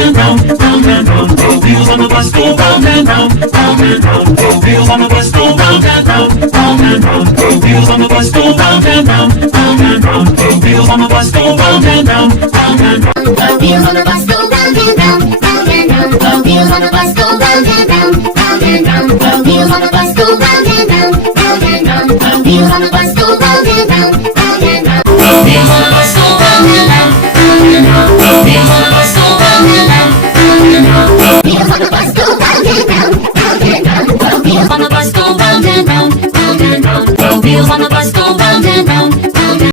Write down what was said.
and round, round and round. The wheels on the bus go round and round, round and round. The wheels on the bus go round and round, round and round. The wheels on the bus go round and round, round and round. The wheels on the bus go round and round, round and round. The wheels on the